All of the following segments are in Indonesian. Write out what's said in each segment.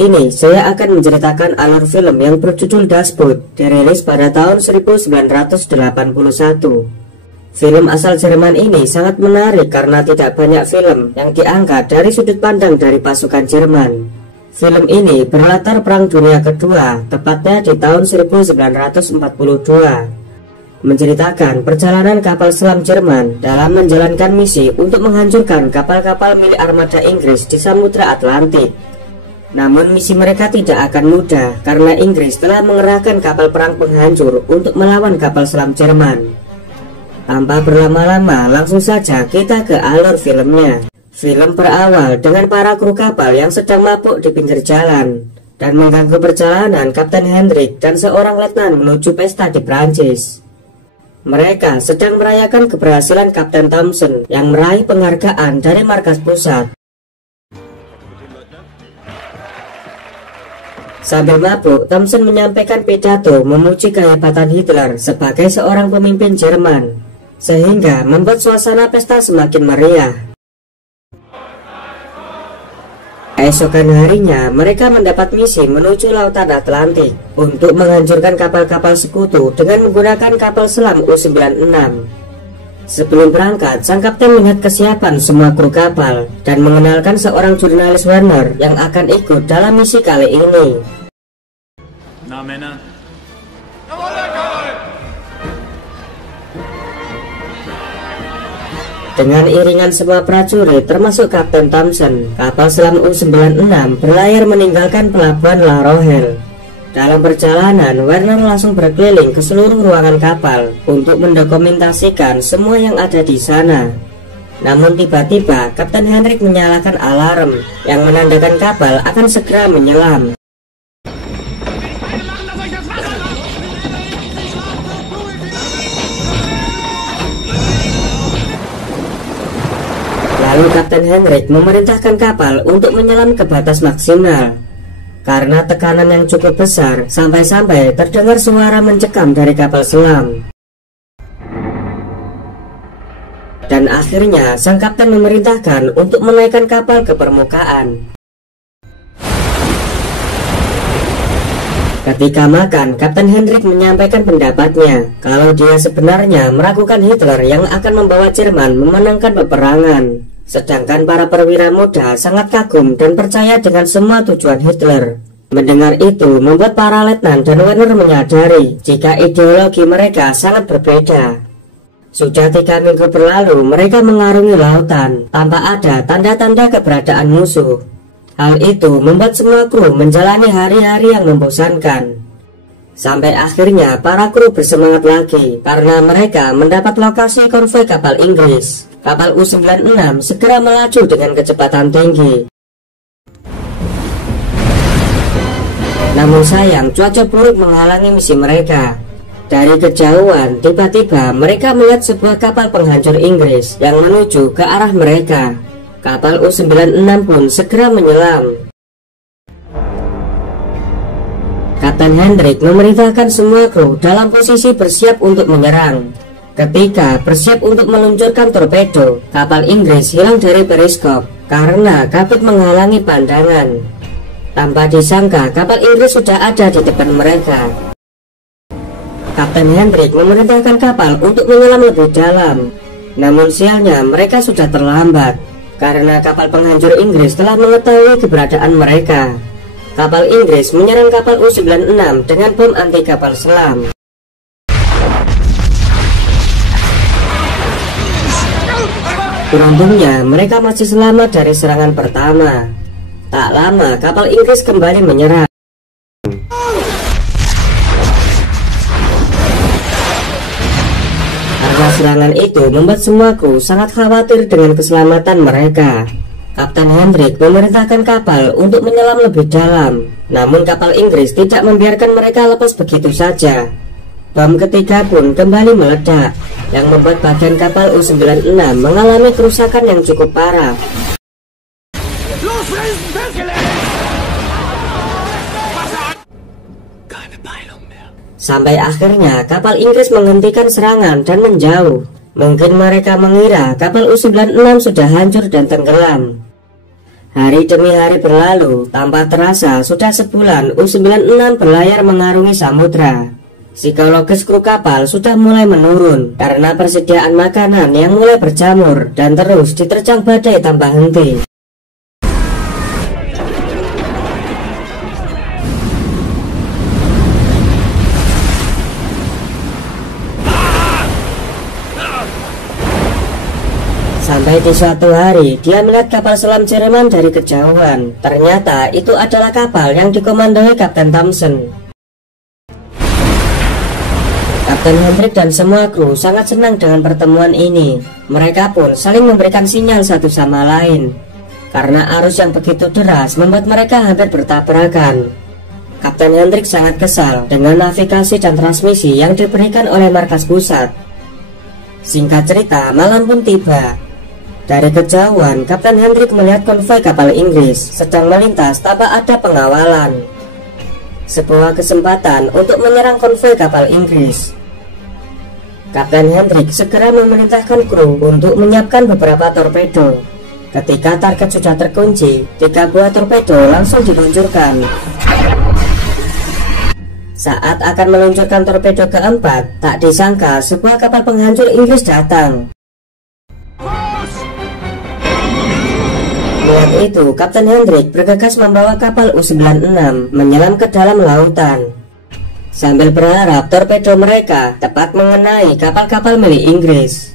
ini saya akan menceritakan alur film yang berjudul Das Boot, dirilis pada tahun 1981. Film asal Jerman ini sangat menarik karena tidak banyak film yang diangkat dari sudut pandang dari pasukan Jerman. Film ini berlatar Perang Dunia Kedua, tepatnya di tahun 1942. Menceritakan perjalanan kapal selam Jerman dalam menjalankan misi untuk menghancurkan kapal-kapal milik armada Inggris di Samudra Atlantik. Namun misi mereka tidak akan mudah karena Inggris telah mengerahkan kapal perang penghancur untuk melawan kapal selam Jerman. Tanpa berlama-lama, langsung saja kita ke alur filmnya. Film berawal dengan para kru kapal yang sedang mabuk di pinggir jalan dan mengganggu perjalanan Kapten Hendrik dan seorang letnan menuju pesta di Prancis. Mereka sedang merayakan keberhasilan Kapten Thompson yang meraih penghargaan dari markas pusat. Sambil mabuk, Thompson menyampaikan pidato memuji kehebatan Hitler sebagai seorang pemimpin Jerman, sehingga membuat suasana pesta semakin meriah. Keesokan harinya, mereka mendapat misi menuju lautan Atlantik untuk menghancurkan kapal-kapal sekutu dengan menggunakan kapal selam U-96. Sebelum berangkat, sang kapten melihat kesiapan semua kru kapal dan mengenalkan seorang jurnalis Werner yang akan ikut dalam misi kali ini. Na, Männer. Dengan iringan semua prajurit termasuk Kapten Thompson, kapal selam U-96 berlayar meninggalkan pelabuhan La Rochelle. Dalam perjalanan, Werner langsung berkeliling ke seluruh ruangan kapal untuk mendokumentasikan semua yang ada di sana. Namun tiba-tiba Kapten Hendrik menyalakan alarm yang menandakan kapal akan segera menyelam. Lalu Kapten Hendrik memerintahkan kapal untuk menyelam ke batas maksimal. Karena tekanan yang cukup besar, sampai-sampai terdengar suara mencekam dari kapal selam. Dan akhirnya sang kapten memerintahkan untuk menaikkan kapal ke permukaan. Ketika makan, Kapten Hendrik menyampaikan pendapatnya kalau dia sebenarnya meragukan Hitler yang akan membawa Jerman memenangkan peperangan. Sedangkan para perwira muda sangat kagum dan percaya dengan semua tujuan Hitler. Mendengar itu membuat para letnan dan Werner menyadari jika ideologi mereka sangat berbeda. Sudah 3 minggu berlalu, mereka mengarungi lautan tanpa ada tanda-tanda keberadaan musuh. Hal itu membuat semua kru menjalani hari-hari yang membosankan. Sampai akhirnya para kru bersemangat lagi karena mereka mendapat lokasi konvoi kapal Inggris. Kapal U-96 segera melaju dengan kecepatan tinggi. Namun sayang, cuaca buruk menghalangi misi mereka. Dari kejauhan, tiba-tiba mereka melihat sebuah kapal penghancur Inggris yang menuju ke arah mereka. Kapal U-96 pun segera menyelam. Kapten Hendrik memerintahkan semua kru dalam posisi bersiap untuk menyerang. Ketika bersiap untuk meluncurkan torpedo, kapal Inggris hilang dari periskop karena kabut menghalangi pandangan. Tanpa disangka, kapal Inggris sudah ada di depan mereka. Kapten Hendrik memerintahkan kapal untuk menyelam lebih dalam. Namun sialnya mereka sudah terlambat karena kapal penghancur Inggris telah mengetahui keberadaan mereka. Kapal Inggris menyerang kapal U-96 dengan bom anti kapal selam. Beruntungnya mereka masih selamat dari serangan pertama. Tak lama kapal Inggris kembali menyerang. Karena serangan itu membuat semua kru sangat khawatir dengan keselamatan mereka. Kapten Hendrik memerintahkan kapal untuk menyelam lebih dalam. Namun kapal Inggris tidak membiarkan mereka lepas begitu saja. Bom ketiga pun kembali meledak, yang membuat bagian kapal U-96 mengalami kerusakan yang cukup parah. Sampai akhirnya kapal Inggris menghentikan serangan dan menjauh. Mungkin mereka mengira kapal U-96 sudah hancur dan tenggelam. Hari demi hari berlalu, tanpa terasa sudah sebulan U-96 berlayar mengarungi samudra. Psikologis kru kapal sudah mulai menurun karena persediaan makanan yang mulai berjamur dan terus diterjang badai tanpa henti. Sampai di suatu hari, dia melihat kapal selam Jerman dari kejauhan. Ternyata itu adalah kapal yang dikomandoi Kapten Thompson. Kapten Hendrik dan semua kru sangat senang dengan pertemuan ini. Mereka pun saling memberikan sinyal satu sama lain. Karena arus yang begitu deras membuat mereka hampir bertabrakan. Kapten Hendrik sangat kesal dengan navigasi dan transmisi yang diberikan oleh markas pusat. Singkat cerita, malam pun tiba. Dari kejauhan, Kapten Hendrik melihat konvoi kapal Inggris sedang melintas tanpa ada pengawalan. Sebuah kesempatan untuk menyerang konvoi kapal Inggris. Kapten Hendrik segera memerintahkan kru untuk menyiapkan beberapa torpedo. Ketika target sudah terkunci, 3 buah torpedo langsung diluncurkan. Saat akan meluncurkan torpedo keempat, tak disangka sebuah kapal penghancur Inggris datang. Melihat itu, Kapten Hendrik bergegas membawa kapal U-96 menyelam ke dalam lautan, sambil berharap torpedo mereka tepat mengenai kapal-kapal milik Inggris.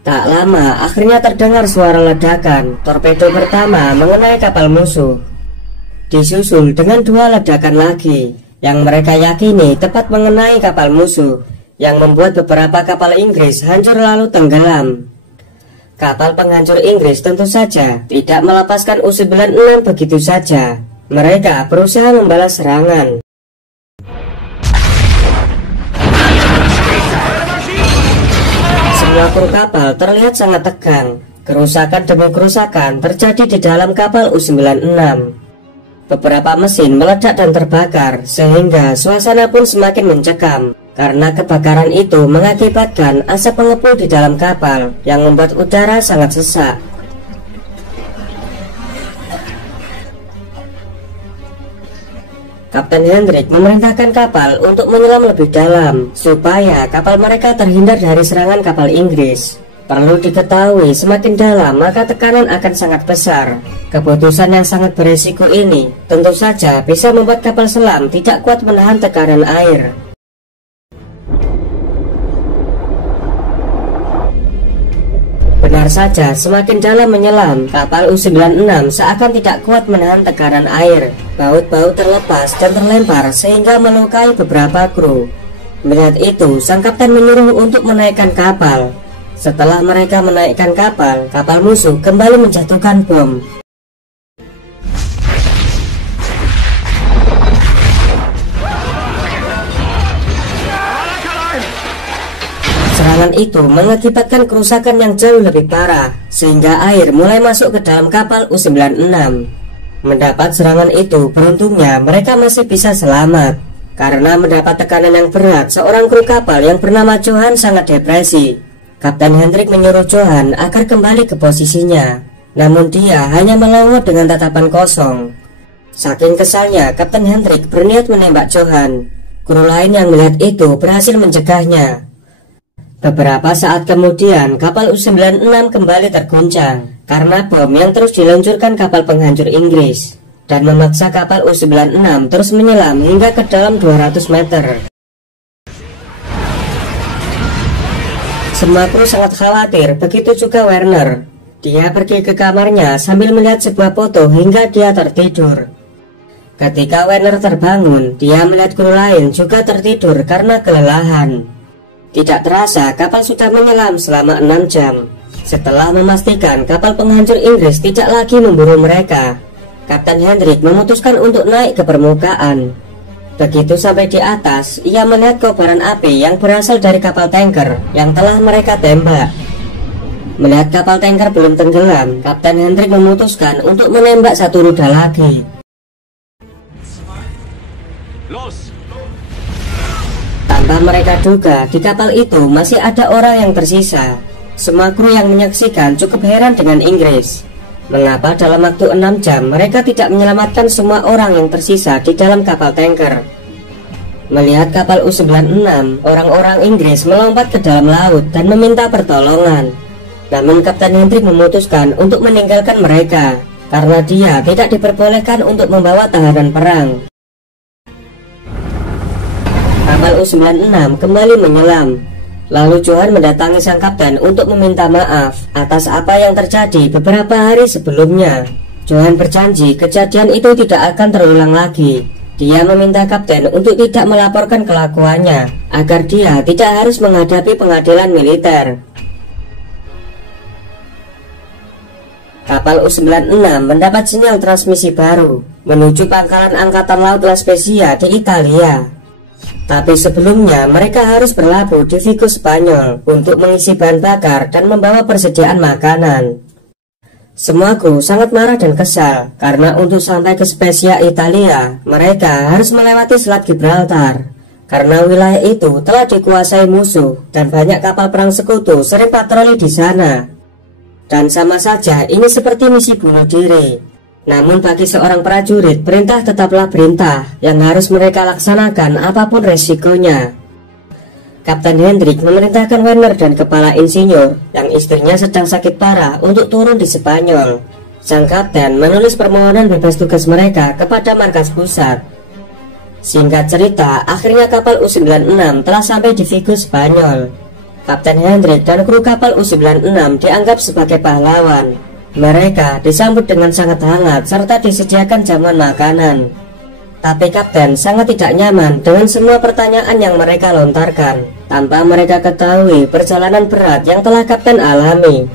Tak lama, akhirnya terdengar suara ledakan. Torpedo pertama mengenai kapal musuh, disusul dengan 2 ledakan lagi yang mereka yakini tepat mengenai kapal musuh, yang membuat beberapa kapal Inggris hancur lalu tenggelam. Kapal penghancur Inggris tentu saja tidak melepaskan U-96 begitu saja. Mereka berusaha membalas serangan. Semua kru kapal terlihat sangat tegang. Kerusakan demi kerusakan terjadi di dalam kapal U-96. Beberapa mesin meledak dan terbakar, sehingga suasana pun semakin mencekam. Karena kebakaran itu mengakibatkan asap mengepul di dalam kapal yang membuat udara sangat sesak. Kapten Hendrik memerintahkan kapal untuk menyelam lebih dalam supaya kapal mereka terhindar dari serangan kapal Inggris. Perlu diketahui, semakin dalam maka tekanan akan sangat besar. Keputusan yang sangat berisiko ini tentu saja bisa membuat kapal selam tidak kuat menahan tekanan air. Benar saja, semakin dalam menyelam, kapal U-96 seakan tidak kuat menahan tekanan air. Baut-baut terlepas dan terlempar sehingga melukai beberapa kru. Melihat itu, sang kapten menyuruh untuk menaikkan kapal. Setelah mereka menaikkan kapal, kapal musuh kembali menjatuhkan bom. Serangan itu mengakibatkan kerusakan yang jauh lebih parah, sehingga air mulai masuk ke dalam kapal U-96. Mendapat serangan itu, beruntungnya mereka masih bisa selamat. Karena mendapat tekanan yang berat, seorang kru kapal yang bernama Johan sangat depresi. Kapten Hendrik menyuruh Johan agar kembali ke posisinya, namun dia hanya melongo dengan tatapan kosong. Saking kesalnya, Kapten Hendrik berniat menembak Johan. Kru lain yang melihat itu berhasil mencegahnya. Beberapa saat kemudian, kapal U-96 kembali terguncang karena bom yang terus diluncurkan kapal penghancur Inggris, dan memaksa kapal U-96 terus menyelam hingga ke dalam 200 meter. Semua kru sangat khawatir, begitu juga Werner. Dia pergi ke kamarnya sambil melihat sebuah foto hingga dia tertidur. Ketika Werner terbangun, dia melihat kru lain juga tertidur karena kelelahan. Tidak terasa, kapal sudah menyelam selama 6 jam. Setelah memastikan kapal penghancur Inggris tidak lagi memburu mereka, Kapten Hendrik memutuskan untuk naik ke permukaan. Begitu sampai di atas, ia melihat kobaran api yang berasal dari kapal tanker yang telah mereka tembak. Melihat kapal tanker belum tenggelam, Kapten Hendrik memutuskan untuk menembak satu rudal lagi. Tanpa mereka duga, di kapal itu masih ada orang yang tersisa. Semua kru yang menyaksikan cukup heran dengan Inggris. Mengapa dalam waktu 6 jam mereka tidak menyelamatkan semua orang yang tersisa di dalam kapal tanker? Melihat kapal U-96, orang-orang Inggris melompat ke dalam laut dan meminta pertolongan. Namun Kapten Hendrik memutuskan untuk meninggalkan mereka karena dia tidak diperbolehkan untuk membawa tahanan perang. Kapal U-96 kembali menyelam. Lalu Johan mendatangi sang kapten untuk meminta maaf atas apa yang terjadi beberapa hari sebelumnya. Johan berjanji kejadian itu tidak akan terulang lagi. Dia meminta kapten untuk tidak melaporkan kelakuannya agar dia tidak harus menghadapi pengadilan militer. Kapal U-96 mendapat sinyal transmisi baru menuju pangkalan Angkatan Laut La Spezia di Italia. Tapi sebelumnya mereka harus berlabuh di Vigo, Spanyol untuk mengisi bahan bakar dan membawa persediaan makanan. Semua kru sangat marah dan kesal karena untuk sampai ke Spezia, Italia, mereka harus melewati Selat Gibraltar. Karena wilayah itu telah dikuasai musuh dan banyak kapal perang sekutu sering patroli di sana. Dan sama saja ini seperti misi bunuh diri. Namun bagi seorang prajurit, perintah tetaplah perintah yang harus mereka laksanakan apapun resikonya. Kapten Hendrik memerintahkan Werner dan kepala insinyur yang istrinya sedang sakit parah untuk turun di Spanyol. Sang kapten menulis permohonan bebas tugas mereka kepada markas pusat. Singkat cerita, akhirnya kapal U-96 telah sampai di Vigo, Spanyol. Kapten Hendrik dan kru kapal U-96 dianggap sebagai pahlawan. Mereka disambut dengan sangat hangat serta disediakan jamuan makanan. Tapi kapten sangat tidak nyaman dengan semua pertanyaan yang mereka lontarkan, tanpa mereka ketahui perjalanan berat yang telah kapten alami.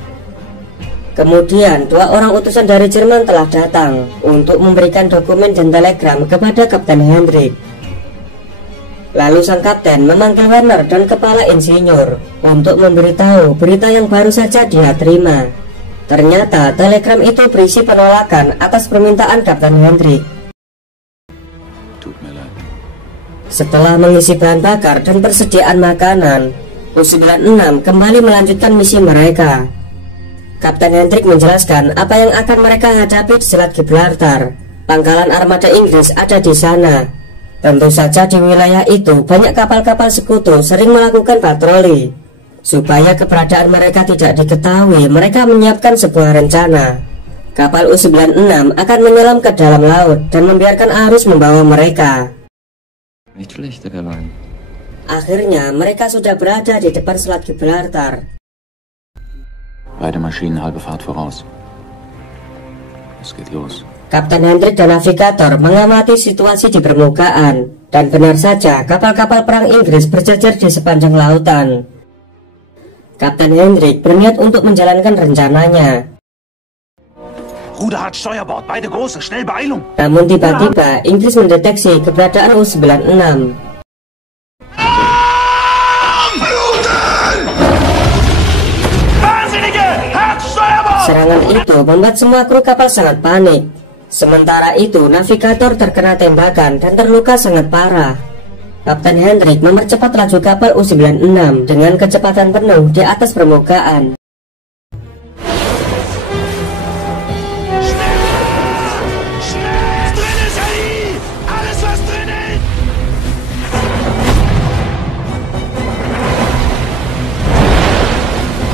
Kemudian 2 orang utusan dari Jerman telah datang untuk memberikan dokumen dan telegram kepada Kapten Hendrik. Lalu sang kapten memanggil Werner dan kepala insinyur untuk memberitahu berita yang baru saja dia terima. Ternyata telegram itu berisi penolakan atas permintaan Kapten Hendrik. Setelah mengisi bahan bakar dan persediaan makanan, U-96 kembali melanjutkan misi mereka. Kapten Hendrik menjelaskan apa yang akan mereka hadapi di Selat Gibraltar. Pangkalan armada Inggris ada di sana. Tentu saja di wilayah itu banyak kapal-kapal sekutu sering melakukan patroli. Supaya keberadaan mereka tidak diketahui, mereka menyiapkan sebuah rencana. Kapal U-96 akan menyelam ke dalam laut dan membiarkan arus membawa mereka. Akhirnya mereka sudah berada di depan Selat Gibraltar. Beide Maschinen halbe Fahrt voraus. Es geht los. Kapten Hendrik dan navigator mengamati situasi di permukaan, dan benar saja kapal-kapal perang Inggris berjejer di sepanjang lautan. Kapten Hendrik berniat untuk menjalankan rencananya. Ruder hat Steuerbord, beide große, schnell Beeilung. Namun tiba-tiba Inggris mendeteksi keberadaan U-96. Serangan itu membuat semua kru kapal sangat panik. Sementara itu navigator terkena tembakan dan terluka sangat parah. Kapten Hendrik mempercepat laju kapal U-96 dengan kecepatan penuh di atas permukaan.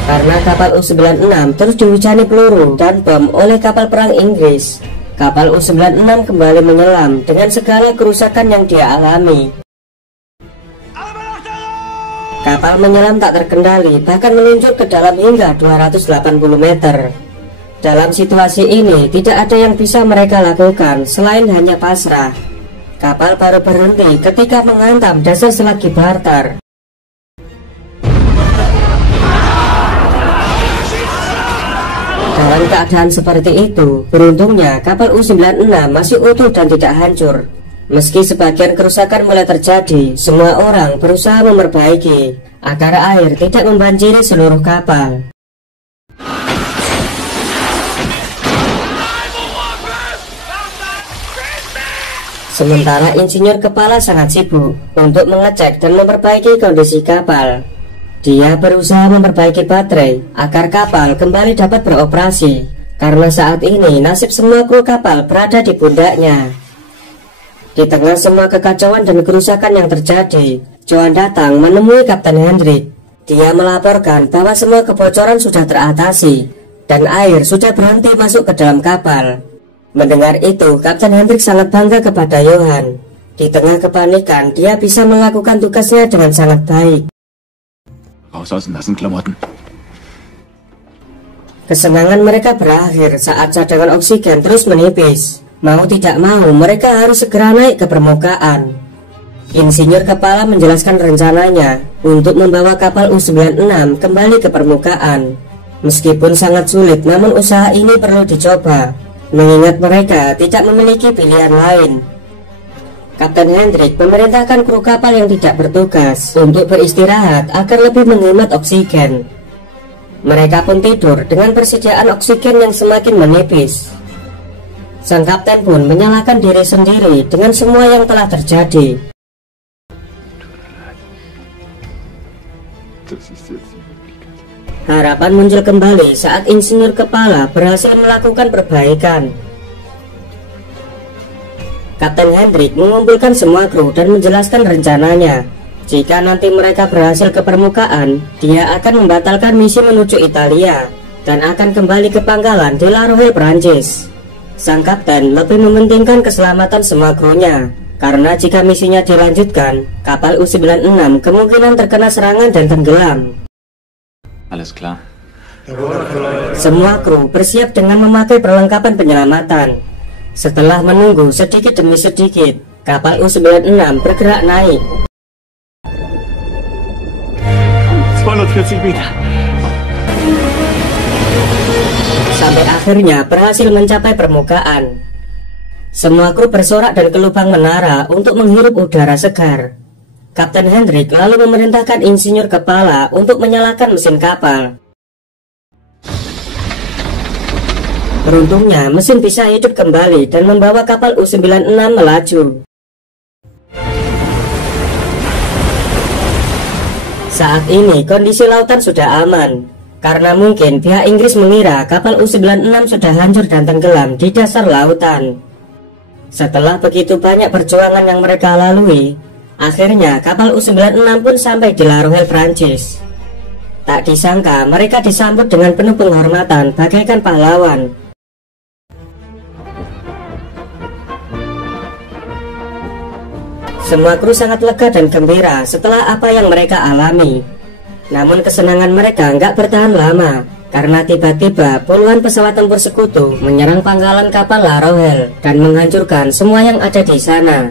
Karena kapal U-96 terus dihujani peluru dan bom oleh kapal perang Inggris, kapal U-96 kembali menyelam dengan segala kerusakan yang dia alami. Kapal menyelam tak terkendali, bahkan meluncur ke dalam hingga 280 meter. Dalam situasi ini, tidak ada yang bisa mereka lakukan selain hanya pasrah. Kapal baru berhenti ketika menghantam dasar Selat Gibraltar. Dalam keadaan seperti itu, beruntungnya kapal U-96 masih utuh dan tidak hancur. Meski sebagian kerusakan mulai terjadi, semua orang berusaha memperbaiki agar air tidak membanjiri seluruh kapal. Sementara insinyur kepala sangat sibuk untuk mengecek dan memperbaiki kondisi kapal. Dia berusaha memperbaiki baterai agar kapal kembali dapat beroperasi. karena saat ini nasib semua kru kapal berada di pundaknya. Di tengah semua kekacauan dan kerusakan yang terjadi, Johan datang menemui Kapten Hendrik. Dia melaporkan bahwa semua kebocoran sudah teratasi dan air sudah berhenti masuk ke dalam kapal. Mendengar itu, Kapten Hendrik sangat bangga kepada Johan. Di tengah kepanikan, dia bisa melakukan tugasnya dengan sangat baik. Raus aus den nassen Klamotten. Kesenangan mereka berakhir saat cadangan oksigen terus menipis. Mau tidak mau, mereka harus segera naik ke permukaan. Insinyur kepala menjelaskan rencananya untuk membawa kapal U-96 kembali ke permukaan. Meskipun sangat sulit, namun usaha ini perlu dicoba, mengingat mereka tidak memiliki pilihan lain. Kapten Hendrik memerintahkan kru kapal yang tidak bertugas untuk beristirahat agar lebih menghemat oksigen. Mereka pun tidur dengan persediaan oksigen yang semakin menipis. Sang kapten pun menyalahkan diri sendiri dengan semua yang telah terjadi. Harapan muncul kembali saat insinyur kepala berhasil melakukan perbaikan. Kapten Hendrik mengumpulkan semua kru dan menjelaskan rencananya. Jika nanti mereka berhasil ke permukaan, dia akan membatalkan misi menuju Italia dan akan kembali ke pangkalan di La Rochelle, Prancis. Sang kapten lebih mementingkan keselamatan semua krunya, karena jika misinya dilanjutkan, kapal U-96 kemungkinan terkena serangan dan tenggelam. Alles klar. Semua kru bersiap dengan memakai perlengkapan penyelamatan. Setelah menunggu sedikit demi sedikit, kapal U-96 bergerak naik. 240 Meter. Sampai akhirnya berhasil mencapai permukaan. Semua kru bersorak dan ke lubang menara untuk menghirup udara segar. Kapten Hendrik lalu memerintahkan insinyur kepala untuk menyalakan mesin kapal. Beruntungnya mesin bisa hidup kembali dan membawa kapal U-96 melaju. Saat ini kondisi lautan sudah aman, karena mungkin pihak Inggris mengira kapal U-96 sudah hancur dan tenggelam di dasar lautan. Setelah begitu banyak perjuangan yang mereka lalui, akhirnya kapal U-96 pun sampai di La Rochelle, Prancis. Tak disangka mereka disambut dengan penuh penghormatan bagaikan pahlawan. Semua kru sangat lega dan gembira setelah apa yang mereka alami. Namun kesenangan mereka nggak bertahan lama, karena tiba-tiba puluhan pesawat tempur sekutu menyerang pangkalan kapal La Rochelle dan menghancurkan semua yang ada di sana.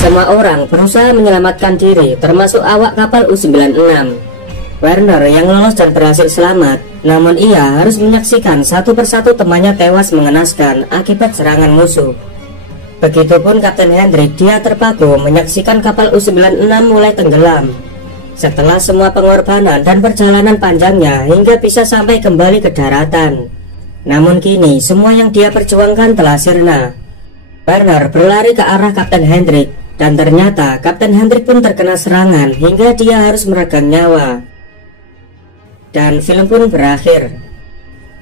Semua orang berusaha menyelamatkan diri, termasuk awak kapal U-96. Werner yang lolos dan berhasil selamat, namun ia harus menyaksikan satu persatu temannya tewas mengenaskan akibat serangan musuh. Begitupun Kapten Hendrik, dia terpaku menyaksikan kapal U-96 mulai tenggelam. Setelah semua pengorbanan dan perjalanan panjangnya hingga bisa sampai kembali ke daratan. Namun kini semua yang dia perjuangkan telah sirna. Werner berlari ke arah Kapten Hendrik, dan ternyata Kapten Hendrik pun terkena serangan hingga dia harus meregang nyawa. Dan film pun berakhir.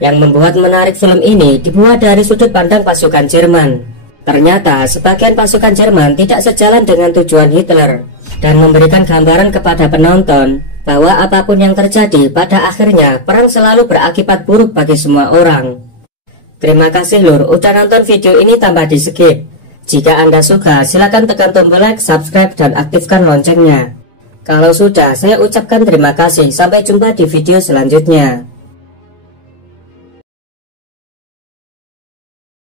Yang membuat menarik film ini dibuat dari sudut pandang pasukan Jerman. Ternyata sebagian pasukan Jerman tidak sejalan dengan tujuan Hitler, dan memberikan gambaran kepada penonton bahwa apapun yang terjadi pada akhirnya perang selalu berakibat buruk bagi semua orang. Terima kasih lur udah nonton video ini tanpa di skip. Jika Anda suka, silakan tekan tombol like, subscribe, dan aktifkan loncengnya. Kalau sudah, saya ucapkan terima kasih. Sampai jumpa di video selanjutnya.